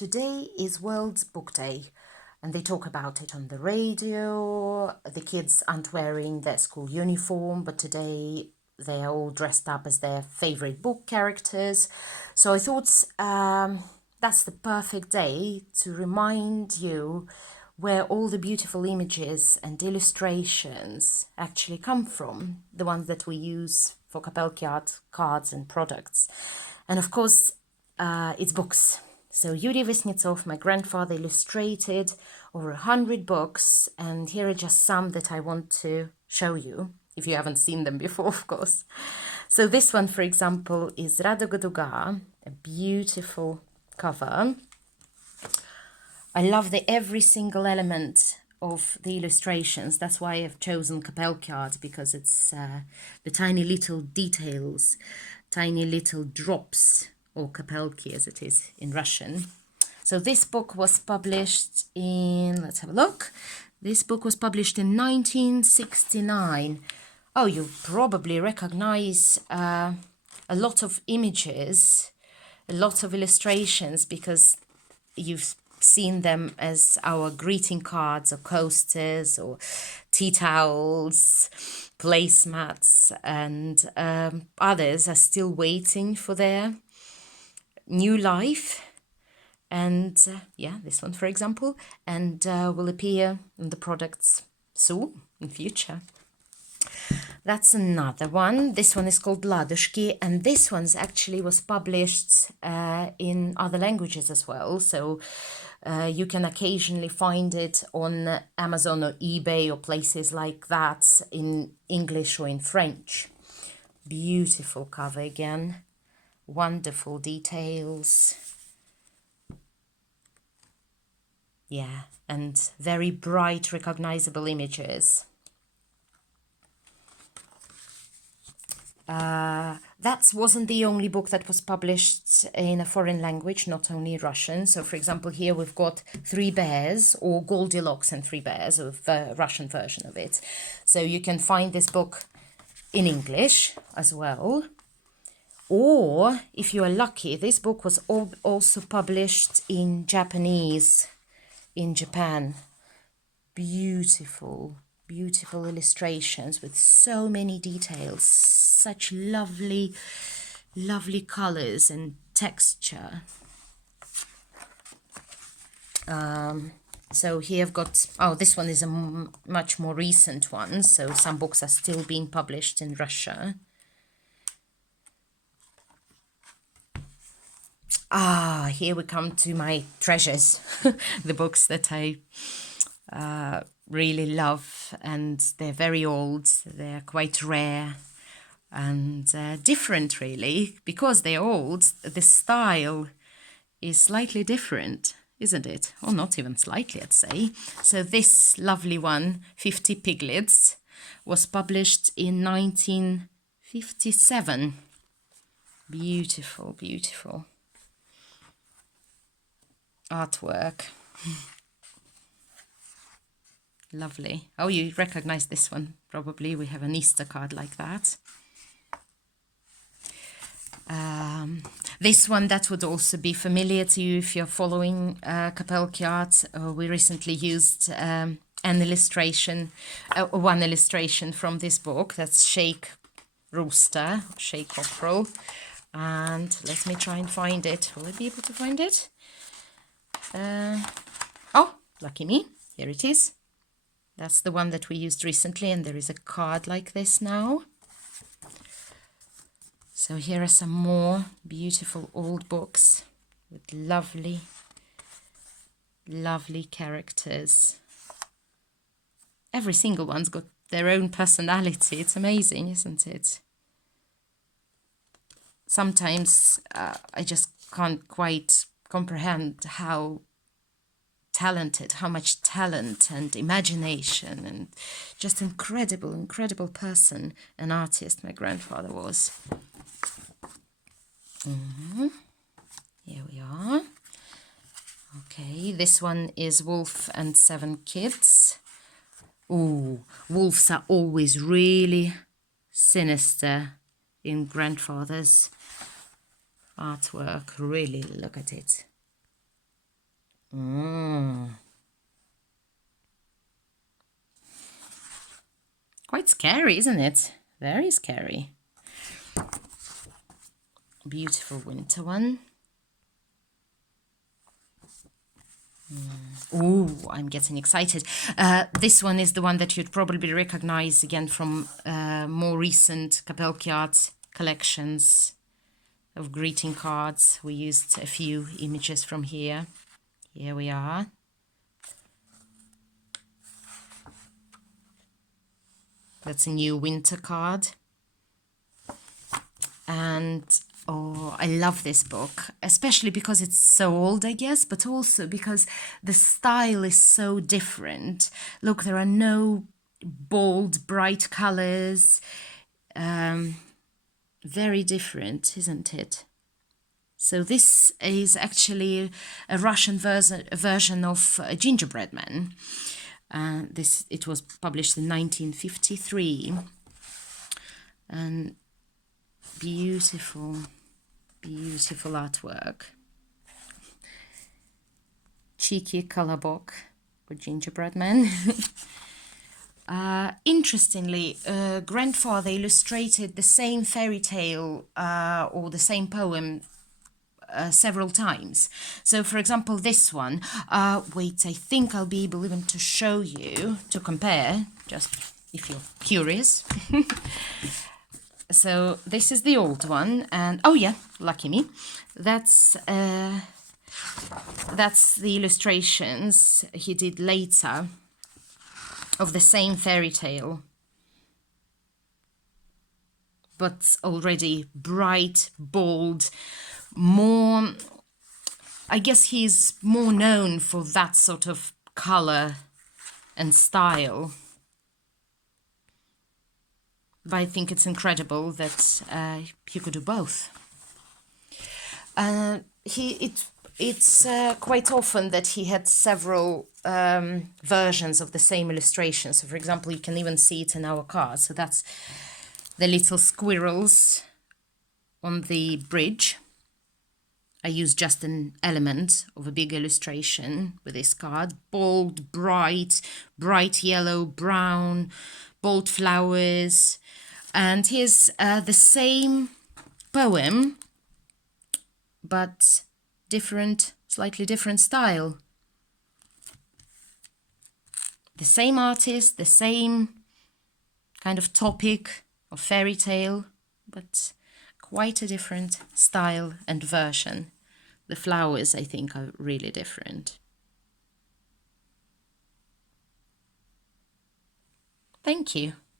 Today is World Book Day, and they talk about it on the radio. The kids aren't wearing their school uniform, but today they are all dressed up as their favorite book characters. So I thought that's the perfect day to remind you where all the beautiful images and illustrations actually come from, the ones that we use for Kapelki art cards and products. And of course, it's books. So Yuri Vasnetsov, my grandfather, illustrated over 100 books, and here are just some that I want to show you, if you haven't seen them before, of course. So this one, for example, is Radogoduga, a beautiful cover. I love every single element of the illustrations. That's why I've chosen Kapelki art, because it's the tiny little details, tiny little drops, or Kapelki as it is in Russian. So this book was published in, let's have a look. This book was published in 1969. Oh, you probably recognize a lot of images, a lot of illustrations, because you've seen them as our greeting cards or coasters or tea towels, placemats, and others are still waiting for their new life. And yeah, this one, for example, and will appear in the products soon in future. That's another one. This one is called Ladushki, and this one's actually was published in other languages as well. So you can occasionally find it on Amazon or eBay or places like that in English or in French. Beautiful cover again. Wonderful details. Yeah, and very bright, recognizable images. That wasn't the only book that was published in a foreign language, not only Russian. So, for example, here we've got Three Bears, or Goldilocks and Three Bears, of the Russian version of it. So you can find this book in English as well. Or, if you are lucky, this book was also published in Japanese in Japan. Beautiful, beautiful illustrations with so many details, such lovely, lovely colors and texture. So here I've got, oh, this one is a much more recent one, so some books are still being published in Russia. Here we come to my treasures, the books that I really love, and they're very old, they're quite rare and different really. Because they're old, the style is slightly different, isn't it? Or not even slightly, I'd say. So this lovely one, 50 Piglets, was published in 1957. Beautiful, beautiful artwork. Lovely. Oh, you recognize this one probably. We have an Easter card like that. This one, that would also be familiar to you if you're following Kapelki art. We recently used an illustration, one illustration from this book. That's Shake Rooster, Shake Cockerel. And let me try and find it. Will I be able to find it? Oh, lucky me. Here it is. That's the one that we used recently, and there is a card like this now. So here are some more beautiful old books with lovely, lovely characters. Every single one's got their own personality. It's amazing, isn't it? Sometimes I just can't quite comprehend how talented, how much talent and imagination and just incredible, incredible person and artist my grandfather was. Here we are. Okay, this one is Wolf and Seven Kids. Ooh, wolves are always really sinister in grandfather's artwork. Really, look at it. Quite scary, isn't it? Very scary. Beautiful winter one. Ooh, I'm getting excited. This one is the one that you'd probably recognize again from more recent Kapelki Art collections of greeting cards. We used a few images from here. Here we are. That's a new winter card. And oh, I love this book, especially because it's so old, I guess, but also because the style is so different. Look, there are no bold, bright colors. Very different, isn't it? So this is actually a Russian version of Gingerbread Man. It was published in 1953. And beautiful, beautiful artwork. Cheeky color book for Gingerbread Man. Interestingly, grandfather illustrated the same fairy tale or the same poem several times. So, for example, this one, wait, I think I'll be able even to show you, to compare, just if you're curious. So this is the old one, and oh yeah, lucky me. That's the illustrations he did later of the same fairy tale, but already bright, bold, more, I guess he's more known for that sort of color and style. But I think it's incredible that he could do both. It's quite often that he had several versions of the same illustration. So, for example, you can even see it in our card. So that's the little squirrels on the bridge. I used just an element of a big illustration with this card. Bold, bright yellow, brown, bold flowers. And here's the same poem, but different, slightly different style. The same artist, the same kind of topic of fairy tale, but quite a different style and version. The flowers, I think, are really different. Thank you.